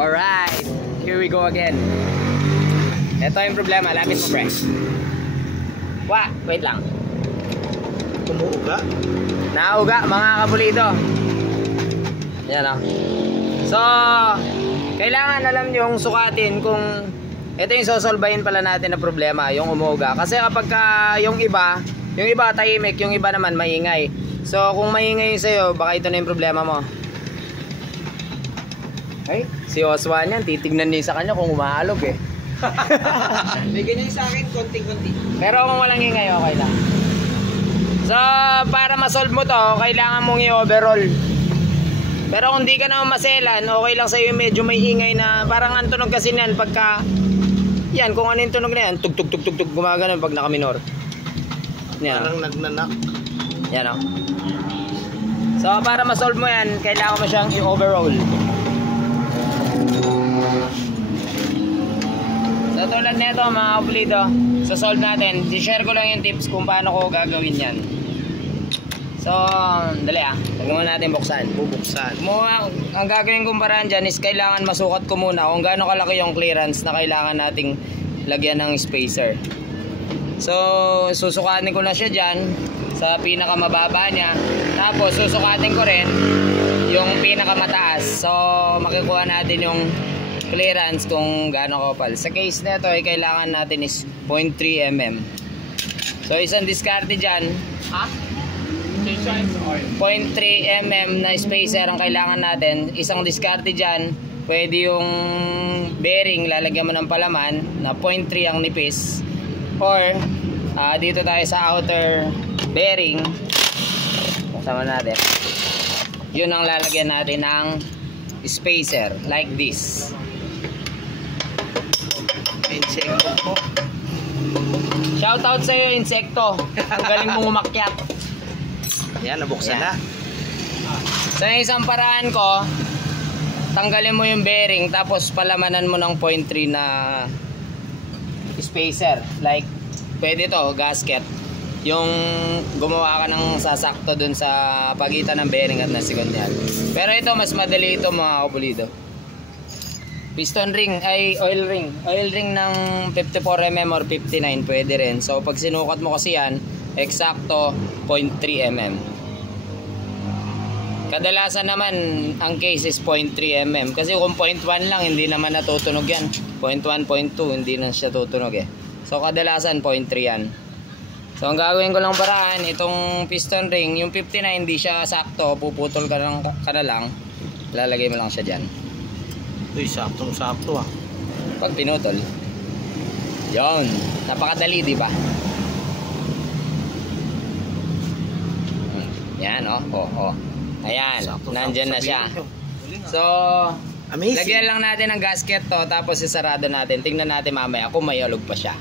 Alright, here we go again. Ito yung problema, lapit mo pre. Wait lang. Umuuga? Nauga mga kabulito. Yan o. So, kailangan alam yung sukatin kung ito yung sosolbahin pala natin na problema, yung umuuga. Kasi kapag yung iba tahimik, yung iba naman maingay. So, kung maingay sa'yo, baka ito na yung problema mo. Ay, si Oswan yan, titignan niya sa kanya kung umaalog eh. May ganyan sa akin, konting-konti. Pero kung walang ingay, okay lang. So, para ma-solve mo to, kailangan mong i-overall. Pero kung di ka naman maselan, okay lang sa'yo medyo may ingay na parang ang tunog kasi niyan pagka yan, kung ano yung tunog na yan, tug-tug-tug-tug, gumagano pag naka-minor. Yan. Parang nagnanak. Yan o. So, para ma-solve mo yan, kailangan mo siyang i-overall. So, tulad nito mga kapulido, sa solve natin, i-share ko lang yung tips kung paano ko gagawin yan. So, dali huwag muna natin buksan. Bubuksan. Ang gagawin kong paraan dyan is kailangan masukat ko muna kung gaano kalaki yung clearance na kailangan nating lagyan ng spacer. So, susukatin ko na siya dyan sa pinakamababa niya. Tapos, susukatin ko rin yung pinakamataas. So, makikuha natin yung clearance kung gaano kapal. Sa case nito ay kailangan natin is 0.3 mm. So, isang diskarte dyan. 0.3 mm na spacer ang kailangan natin. Isang diskarte dyan, pwede yung bearing, lalagyan mo ng palaman na 0.3 ang nipis. Or dito tayo sa outer bearing, kasama natin, yun ang lalagyan natin ng spacer like this. Insekto po. Shoutout sa'yo, insekto. Ang galing mong umakyat. Yan, nabuksan na. So yung isang paraan ko, tanggalin mo yung bearing tapos palamanan mo ng 0.3 na spacer. Like, pwede to, gasket. Yung gumawa ka ng sasakto dun sa pagitan ng bearing at nasikonyal. Pero ito, mas madali ito mga kapulido. Piston ring, ay oil ring. Oil ring ng 54mm or 59, pwede rin. So pag sinukat mo kasi yan, eksakto 0.3 mm. Kadalasan naman ang case is 0.3 mm. Kasi kung 0.1 lang, hindi naman natutunog yan. 0.1, 0.2, hindi na siya tutunog eh. So kadalasan 0.3 yan. So ang gagawin ko lang paraan, itong piston ring, yung 59 hindi siya sakto, puputol ka na lang, lalagay mo lang siya dyan. Uy, saktong-sakto Pag pinutol, yon, napakadali, di ba? Yan, oh. Ayan, nandyan na siya. So, amazing. lagyan lang natin ng gasket to, tapos isarado natin. Tingnan natin mamaya kung may alog pa siya.